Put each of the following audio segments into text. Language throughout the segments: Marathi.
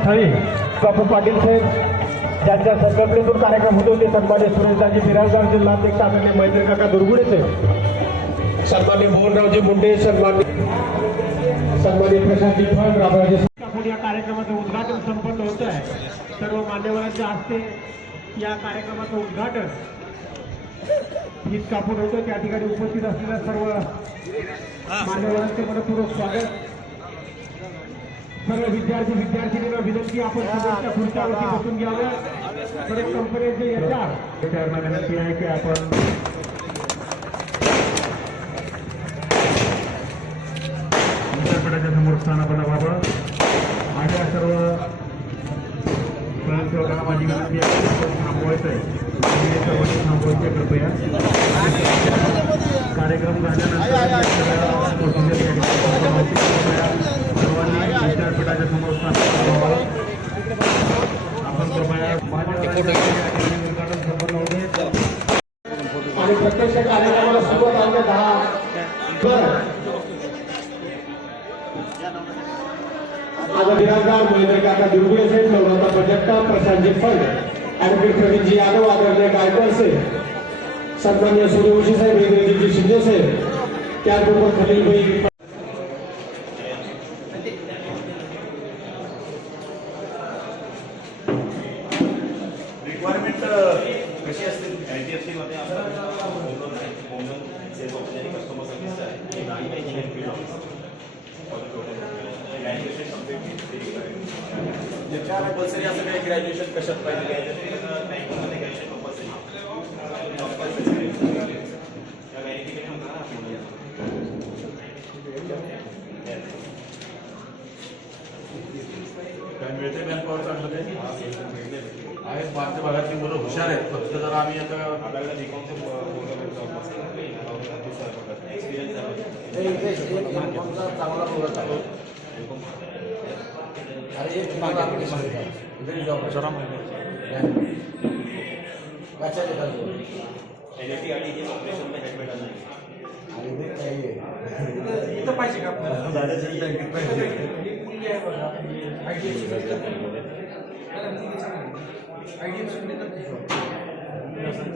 कार्यक्रम स्थळी बापू पाटील साहेब ज्यांच्या संकल्पनेतून कार्यक्रम होतो ते सन्मान्य सुरेशदाजी बिराजदार जिल्हा अध्यक्ष आदरणीय महेंद्र काका दुर्गुडे साहेब सन्मान्य मोहनरावजी मुंडे सन्मान्य सन्मान्य प्रशांत फळ रामराजे या कार्यक्रमाचं उद्घाटन संपन्न होत आहे. सर्व मान्यवरांच्या हस्ते या कार्यक्रमाचं उद्घाटन हीच कापून होतं. त्या ठिकाणी उपस्थित असलेल्या सर्व मान्यवरांचे मनपूर्वक स्वागत. सर्व विद्यार्थी विद्यार्थिनींना विनंती आपण खुर्च्यावरती बसून घ्यावं सर्व कंपनीचे येतात त्यांना विनंती आहे की आपण विद्यापीठाच्या समोर स्थानापन्न व्हावं. आणि या सर्व स्वयंसेवकांना माझी विनंती आहे थांबवायचं आहे आणि सर्वांनी थांबवायचे कृपया. कार्यक्रम झाल्यानंतर या सगळ्या procedure या ठिकाणी पूर्ण होतील. कृपया सर्वांनी विद्यापीठाच्या समोर स्थानापन्न व्हावं आपण कृपया माझ्या उद्घाटन संपन्न होते आणि प्रत्यक्ष कार्यक्रमाला सुरुवात आली दहा बरं आज महेंद्र काका दुर्गुळे साहेब नवरत्न प्रजक्ता प्रशांतजी फड ऍडव्होकेट प्रवीणजी यादव आदरणीय गायकवाड साहेब सन्मान्य सूर्यवंशी साहेब इंद्रजीतजी शिंदे साहेब त्याचबरोबर खलीलभाई रिक्वायरमेंट कशी असते एच डी एफ सीमध्ये आपण बोललो नाही होम लोन सेल्स ऑफिस आणि कस्टमर सर्व्हिस आहे हे नाही engineering field office graduation complete ज्याच्या कंपल्सरी असं काही ग्रॅज्युएशन कशात पाहिजे बँकिंगमध्ये ग्रॅज्युएशन कंपल्सरी या व्हेरिफिकेशन होतं ना आपण काय मिळते मॅनपॉवर चांगलं ते आहेत मागच्या भागातली मुलं हुशार आहेत. फक्त जर आम्ही आता आपल्याला? एक्सपिरियन्स चांगला मुलगा आहे. आणि एक मुलगा आपली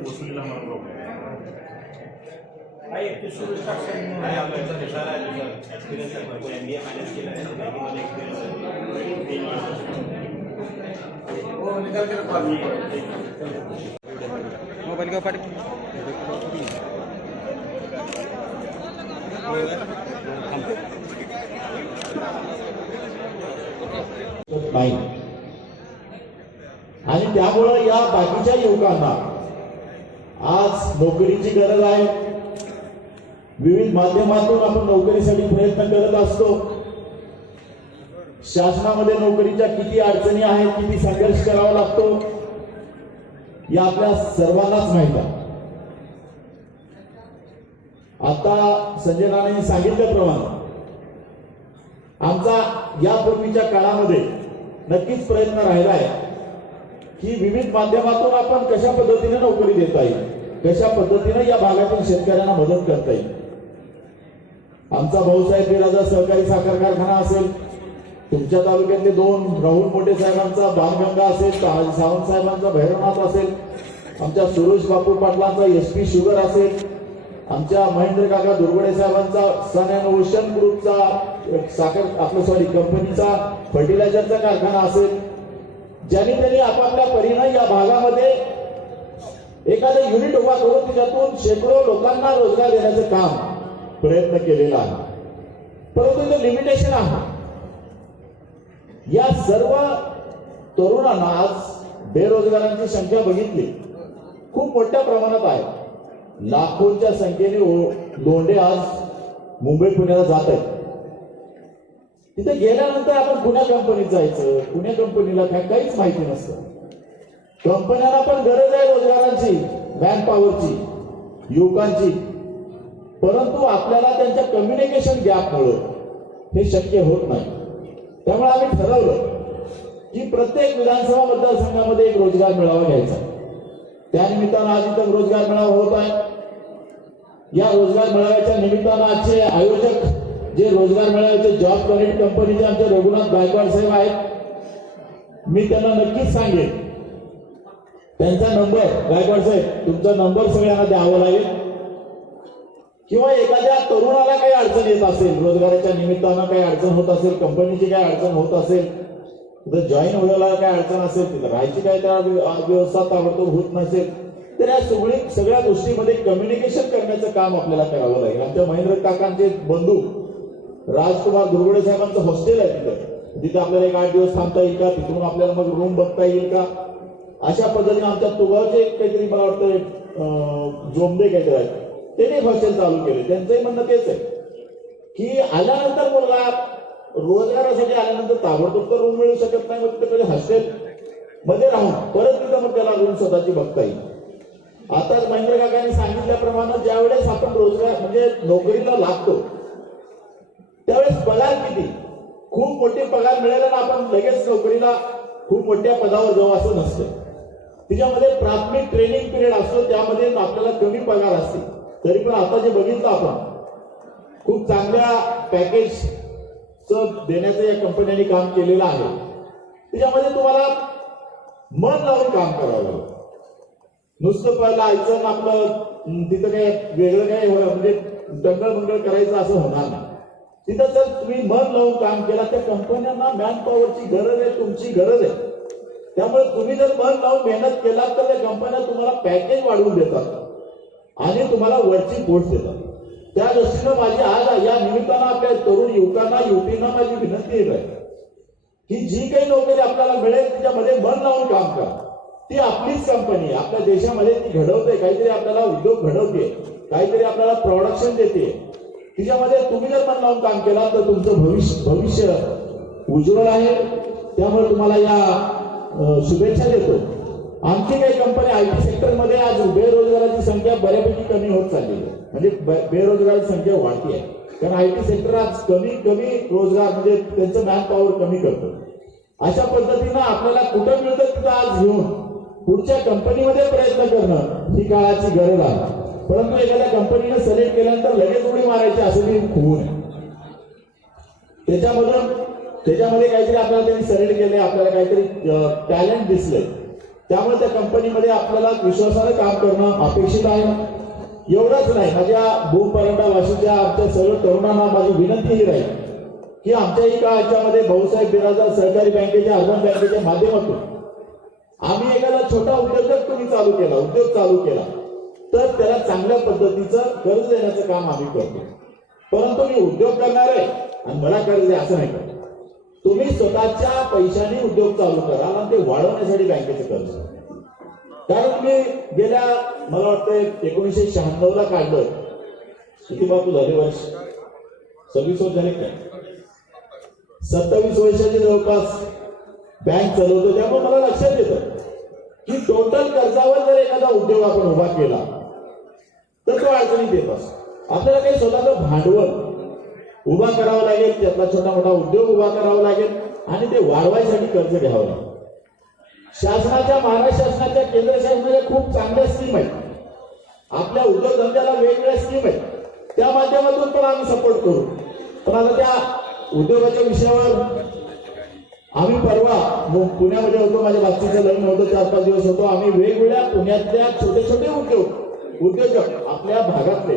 वसुलीला मला मोबाईल घेऊ पाठी Bye. त्यामुळं या बाकीच्या युवकांना आज नोकरीची गरज आहे. विविध माध्यमातून आपण नोकरीसाठी प्रयत्न करत असतो. शासनामध्ये नोकरीच्या किती अडचणी आहेत किती संघर्ष करावा लागतो या आपल्या सर्वांनाच माहीत आहे. आता संजय राणे सांगितल्याप्रमाणे आमचा यापूर्वीच्या काळामध्ये नक्कीच प्रयत्न राहिला आहे. ही विविध माध्यमातून आपण कशा पद्धतीने नोकरी देता येईल? कशा पद्धतीने या भागातील शेतकऱ्यांना मदत करता येईल? आमचा भाऊसाहेब बिराजा सहकारी साखर कारखाना असेल. तुमच्या तालुक्यातले दोन राहुल मोठे साहेबांचा बाणगंगा असेल सावंत साहेबांचा भैरवनाथ असेल. आमच्या सुरेश बापू पाटलांचा एस पी शुगर असेल. आमच्या महेंद्र काका दुर्गडे साहेबांचा सन अँड ओशन ग्रुपचा साखर आपलं सॉरी कंपनीचा फर्टिलायझरचा कारखाना असेल. ज्यांनी त्यांनी आपापल्या परीनं या भागामध्ये एखादं युनिट उभा करून त्याच्यातून शेकडो लोकांना रोजगार देण्याचं काम प्रयत्न केलेला आहे. परंतु ते लिमिटेशन आहे. या सर्व तरुणांना आज बेरोजगारांची संख्या बघितली. खूप मोठ्या प्रमाणात आहे. लाखोंच्या संख्येने ओ- लोंढे आज मुंबई पुण्याला जात आहेत. तिथे गेल्यानंतर आपण पुण्या कंपनीत जायचं. पुण्या कंपनीला काय काहीच माहिती नसतं. कंपन्यांना पण गरज आहे रोजगारांची मॅन पॉवरची युवकांची. परंतु आपल्याला त्यांच्या कम्युनिकेशन गॅपमुळं हे शक्य होत नाही. त्यामुळे आम्ही ठरवलं की प्रत्येक विधानसभा मतदारसंघामध्ये एक रोजगार मेळावा घ्यायचा. त्यानिमित्तानं आज इथं रोजगार मेळावा होत आहे. या रोजगार मेळाव्याच्या निमित्तानं आजचे आयोजक जे रोजगार मिळायचे जॉब करेंट कंपनीचे आमचे रघुनाथ गायकवाड साहेब आहेत. मी त्यांना नक्कीच सांगेन. त्यांचा नंबर गायकवाड साहेब तुमचा नंबर सगळ्यांना द्यावा लागेल. किंवा एखाद्या तरुणाला काही अडचण येत असेल रोजगाराच्या निमित्तानं काही अडचण होत असेल कंपनीची काही अडचण होत असेल तिथं जॉईन व्हायला काय अडचण असेल तिथं राहायची काय त्या व्यवस्था ताबडतोब होत नसेल तर या सगळी सगळ्या गोष्टीमध्ये कम्युनिकेशन करण्याचं काम आपल्याला करावं लागेल. आमच्या महेंद्र काकांचे बंधू राजकुमार दुर्गुडे साहेबांचं हॉस्टेल आहे तिथं. तिथे आपल्याला एक आठ दिवस थांबता येईल का? तिथून आपल्याला मग रूम बघता येईल का? अशा पद्धतीने आमच्या तुगावचे एक काहीतरी मला वाटतं अं, काहीतरी आहेत. त्यांनी हॉस्टेल चालू केले त्यांचंही म्हणणं तेच आहे. की आल्यानंतर मुलगा रोजगारासाठी आल्यानंतर ताबडतोब तर रूम मिळू शकत नाही मग तिथे हॉस्टेल मध्ये राहून परत तिथं मग त्याला रूम स्वतःची बघता येईल. आता महेंद्र काकांनी सांगितल्याप्रमाणे ज्यावेळेस आपण रोजगार म्हणजे नोकरीला लागतो त्यावेळेस पगार किती? खूप मोठी पगार मिळाला ना आपण लगेच नोकरीला खूप मोठ्या पदावर जाऊ असं नसतं. तिच्यामध्ये प्राथमिक ट्रेनिंग पिरियड असतो त्यामध्ये आपल्याला कमी पगार असते. तरी पण आता जे बघितलं आपण खूप चांगल्या पॅकेज देण्याचं या कंपन्यांनी काम केलेलं आहे. त्याच्यामध्ये तुम्हाला मन लावून काम करावं लागलं. नुसतं पहिलं आयचं आपलं तिथं काय वेगळं काय म्हणजे दंगल मंगळ करायचं असं होणार नाही. तिथं जर तुम्ही मन लावून काम केलं त्या कंपन्यांना मॅन पॉवरची गरज आहे तुमची गरज आहे. त्यामुळे तुम्ही जर मन लावून मेहनत केलात तर त्या कंपन्या तुम्हाला पॅकेज वाढवून देतात. आणि तुम्हाला वरची पोस्ट देतात. त्या दृष्टीनं माझी आज या निमित्तानं आपल्या तरुण युवकांना युवतींना माझी विनंती येत आहे. की जी काही नोकरी आपल्याला मिळेल तिच्यामध्ये मन लावून काम करा. ती आपलीच कंपनी आहे. आपल्या देशामध्ये ती घडवते. काहीतरी आपल्याला उद्योग घडवते. काहीतरी आपल्याला प्रोडक्शन देते. तिच्यामध्ये तुम्ही जर मन लावून काम केला तर तुमचं भविष्य भविष्य उज्ज्वल आहे. त्यामुळे तुम्हाला या शुभेच्छा देतो. आणखी काही कंपनी आय टी सेक्टरमध्ये आज बेरोजगाराची संख्या बऱ्यापैकी कमी होत चालली आहे. म्हणजे बेरोजगाराची संख्या वाढती आहे. कारण आय टी सेक्टर आज कमी कमी रोजगार म्हणजे त्यांचं मॅन पॉवर कमी करतो. अशा पद्धतीनं आपल्याला कुठं मिळतं तिथं आज घेऊन पुढच्या कंपनीमध्ये प्रयत्न करणं ही काळाची गरज आहे. परंतु एखाद्या कंपनीनं सिलेक्ट केल्यानंतर लगेच उडी मारायची असं ती होऊ नये त्याच्यामधून त्याच्यामध्ये काहीतरी आपल्याला त्यांनी सिलेक्ट केले आपल्याला काहीतरी टॅलेंट दिसले त्यामुळे त्या कंपनीमध्ये आपल्याला विश्वासानं काम करणं अपेक्षित आहे. एवढंच नाही माझ्या भूम परंडा वाशीच्या आमच्या सर्व तरुणांना माझी विनंती ही राहील की आमच्याही काळाच्यामध्ये भाऊसाहेब बिराजदार सहकारी बँकेच्या अर्बन बँकेच्या माध्यमातून आम्ही एखादा छोटा उद्योजक तुम्ही चालू केला उद्योग चालू केला. तर त्याला चांगल्या पद्धतीचं कर्ज देण्याचं काम आम्ही करतो. परंतु मी उद्योग करणार आहे आणि मला कर्ज द्या असं नाही करत तुम्ही स्वतःच्या पैशाने उद्योग चालू करा आणि ते वाढवण्यासाठी बँकेचं कर्ज कारण मी गेल्या मला वाटतं एकोणीसशे शहाण्णव ला काढलं. किती बापू झाले वर्ष. सव्वीस वर्ष झाले काय? सत्तावीस वर्षाचे जवळपास बँक चालवतो. त्यामुळे मला लक्षात येतं की टोटल कर्जावर जर एखादा उद्योग आपण उभा केला तर तो अडचणीत येत असतो आपल्याला काही स्वतःचं भांडवल उभा करावं लागेल त्यातला छोटा मोठा उद्योग उभा करावा लागेल आणि ते वाढवायसाठी कर्ज घ्यावं लागेल. शासनाच्या महाराष्ट्र शासनाच्या केंद्र शासनाच्या खूप चांगल्या स्कीम आहेत. आपल्या उद्योगधंद्याला वेगवेगळ्या स्कीम आहेत. त्या माध्यमातून पण आम्ही सपोर्ट करू. पण आता त्या उद्योगाच्या विषयावर आम्ही परवा पुण्यामध्ये होतो माझ्या बाबतीचं लग्न होतं चार पाच दिवस होतो. आम्ही वेगवेगळ्या पुण्यातल्या छोटे छोटे उद्योग उद्योजक आपल्या भागातले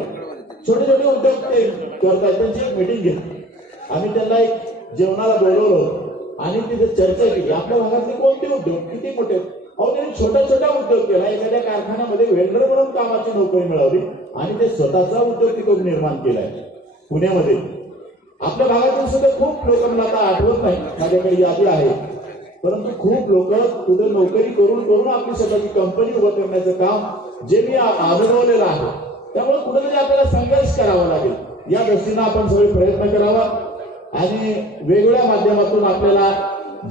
छोटे छोटे उद्योग ते करतात त्यांची एक मिटिंग घेतली आम्ही त्यांना एक जेवणाला बोलवलं आणि तिथे चर्चा केली. आपल्या भागातले कोणते उद्योग? किती मोठे? अहो त्यांनी छोटा छोटा उद्योग केला. एखाद्या कारखान्यामध्ये वेल्डर म्हणून कामाची नोकरी मिळवली आणि ते स्वतःचा उद्योग तिकडून निर्माण केलाय. पुण्यामध्ये. आपल्या भागातून सुद्धा खूप लोक मला आता आठवत नाही. माझ्याकडे यादी आहे. परंतु खूप लोक कुठे नोकरी करून करून आपली स्वतःची कंपनी उभं करण्याचं काम जे मी अनुभवलेलं आहे त्यामुळे कुठेतरी आपल्याला संघर्ष करावा लागेल. या दृष्टीनं आपण सगळे प्रयत्न करावा आणि वेगवेगळ्या माध्यमातून आपल्याला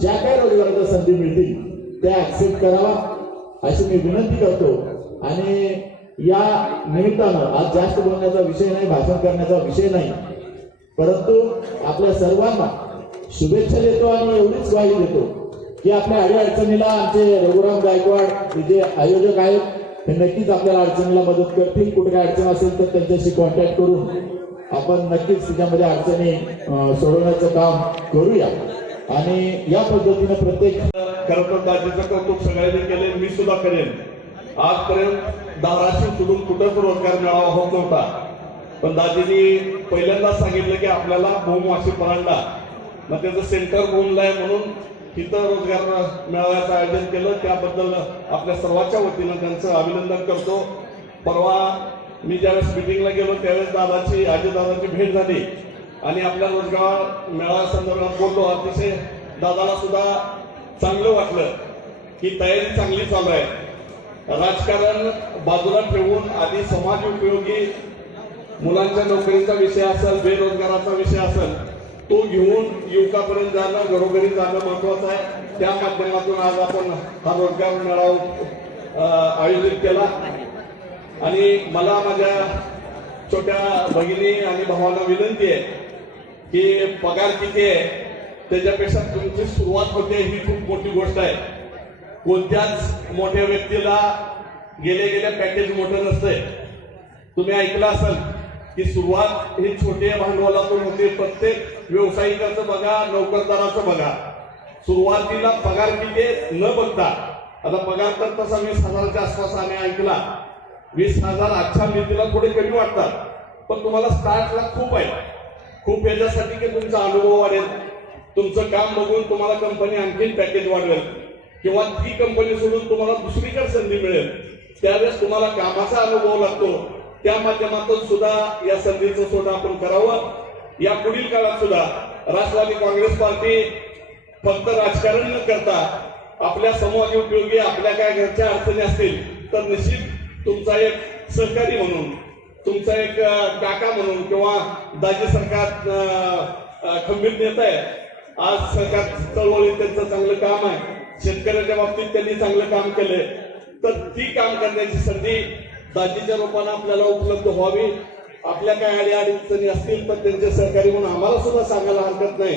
ज्या काही रोजगाराच्या संधी मिळतील त्या ऍक्सेप्ट करावा अशी मी विनंती करतो. आणि या निमित्तानं आज जास्त बोलण्याचा विषय नाही भाषण करण्याचा विषय नाही परंतु आपल्या सर्वांना शुभेच्छा देतो आणि एवढीच ग्वाही देतो. की आपल्या अडीअडचणीला आमचे रघुराम गायकवाड हे जे आयोजक आहेत हे नक्कीच आपल्याला अडचणीला मदत करतील. कुठे काय अडचण असेल तर त्यांच्याशी कॉन्टॅक्ट करून आपण नक्कीच त्याच्यामध्ये अडचणी सोडवण्याचं काम करूया. आणि या पद्धतीने प्रत्येक खरं तर दाजीचं कौतुक सगळ्यांनी केले मी सुद्धा करेन. आजपर्यंत धाराशिव सोडून कुठंच रोजगार मिळावा होत नव्हता. पण दाजीनी पहिल्यांदाच सांगितलं की आपल्याला भूमवाशी परांडा मग त्याचं सेंटर भूमला आहे म्हणून तिथं रोजगार मेळाव्याचं आयोजन केलं. त्याबद्दल आपल्या सर्वांच्या वतीनं त्यांचं अभिनंदन करतो. परवा मी ज्यावेळेस मिटिंगला गेलो त्यावेळेस दादाची आजीदादाची भेट झाली. आणि आपल्या रोजगार मेळाव्या संदर्भात बोललो. अतिशय दादाला सुद्धा चांगलं वाटलं. की तयारी चांगली चालू आहे. राजकारण बाजूला ठेवून आधी समाज उपयोगी मुलांच्या नोकरीचा विषय असेल बेरोजगाराचा विषय असेल तो घेऊन युवकापर्यंत जाणं घरोघरी जाणं महत्वाचं आहे. त्या माध्यमातून आज आपण हा रोजगार मेळावा आयोजित केला. आणि मला माझ्या छोट्या भगिनी आणि भावांना विनंती आहे की पगार किती आहे त्याच्यापेक्षा तुमची सुरुवात होते ही खूप मोठी गोष्ट आहे. कोणत्याच मोठ्या व्यक्तीला गेले गेले पॅकेज मोठं नसतंय. तुम्ही ऐकलं असाल की सुरुवात ही छोट्या भांडवलातून होते प्रत्येक व्यावसायिकाचं बघा नोकरदाराचं बघा. सुरुवातीला पगार किती न बघता. आता पगार तर तसा वीस हजाराच्या आसपास आम्ही ऐकला. वीस हजार आजच्या नीतीला थोडे कमी वाटतात. पण तुम्हाला स्टार्टला खूप आहे. खूप याच्यासाठी की तुमचा अनुभव वाढेल. तुमचं काम बघून तुम्हाला कंपनी आणखीन पॅकेज वाढवेल. किंवा ती कंपनी सोडून तुम्हाला दुसरीकडे संधी मिळेल. त्यावेळेस तुम्हाला कामाचा अनुभव लागतो. त्या माध्यमातून सुद्धा या संधीचं सुद्धा आपण करावं. या पुढील काळात सुद्धा राष्ट्रवादी काँग्रेस पार्टी फक्त राजकारण न करता आपल्या समाज उपयोगी आपल्या काय घरच्या अडचणी असतील तर निश्चित तुमचा एक सहकारी म्हणून तुमचा एक काका म्हणून किंवा दाजी सरकार खंबीर नेता आहे. आज सरकार चळवळीत त्यांचं चांगलं काम आहे. शेतकऱ्याच्या बाबतीत त्यांनी चांगलं काम केलंय. तर ती काम करण्याची संधी दाजीच्या रूपानं आपल्याला उपलब्ध व्हावी. आपल्या काय अडी अडचणी असतील पण त्यांचे सहकारी म्हणून आम्हाला सुद्धा सांगायला हरकत नाही.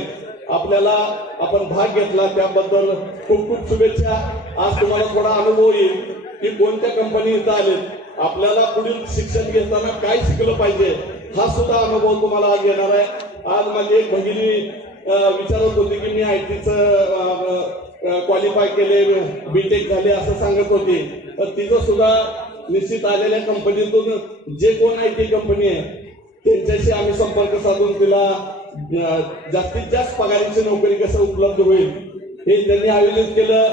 आपल्याला आपण भाग घेतला त्याबद्दल खूप खूप शुभेच्छा. आज तुम्हाला थोडा अनुभव येईल की कोणत्या कंपनी इथं आलेत. आपल्याला पुढील शिक्षण घेताना काय शिकलं पाहिजे हा सुद्धा अनुभव तुम्हाला आज येणार आहे. आज माझी एक भगिनी विचारत होती की मी आय टीचं क्वालिफाय केले बीटेक झाले असं सांगत होती. तर तिचं सुद्धा निश्चित आलेल्या कंपनीतून जे कोण आय टी कंपनी आहे त्यांच्याशी आम्ही संपर्क साधून तिला जास्तीत जास्त पगारांची नोकरी कसं उपलब्ध होईल हे त्यांनी आयोजित केलं.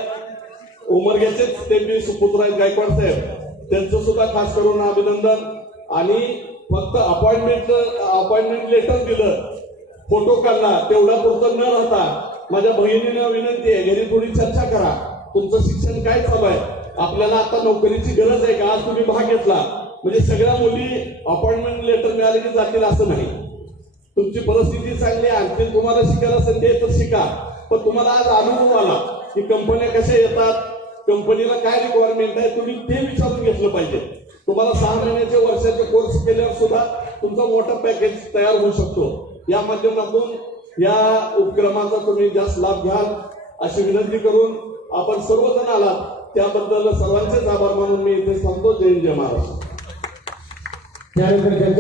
उमरग्याचेच ते मी सुपुत्र आहेत गायकवाड साहेब त्यांचं सुद्धा खास करून अभिनंदन. आणि फक्त अपॉइंटमेंट अपॉइंटमेंट लेटर दिलं फोटो काढला तेवढा पुरतं न राहता माझ्या बहिणीनं विनंती आहे घरी थोडी चर्चा करा तुमचं शिक्षण काय चालू आहे? आपल्याला आता नोकरीची गरज आहे का? आज तुम्ही भाग घेतला. म्हणजे सगळ्या मुली अपॉइंटमेंट लेटर मिळाले की जातील असं नाही. तुमची परिस्थिती चांगली आणखी तुम्हाला शिकायला संधी आहे तर शिका. पण तुम्हाला आज अनुभव आला की कंपन्या कशा येतात कंपनीला काय रिक्वायरमेंट आहे तुम्ही ते विचारून घेतलं पाहिजे. तुम्हाला सहा महिन्याचे वर्षाचे कोर्स केल्यावर सुद्धा तुमचा मोठा पॅकेज तयार होऊ शकतो. या माध्यमातून या उपक्रमाचा तुम्ही जास्त लाभ घ्याल. अशी विनंती करून आपण सर्वजण आलात. त्याबद्दल सर्वांचेच आभार मानून मी इथे सांगतो जय जय महाराष्ट्र.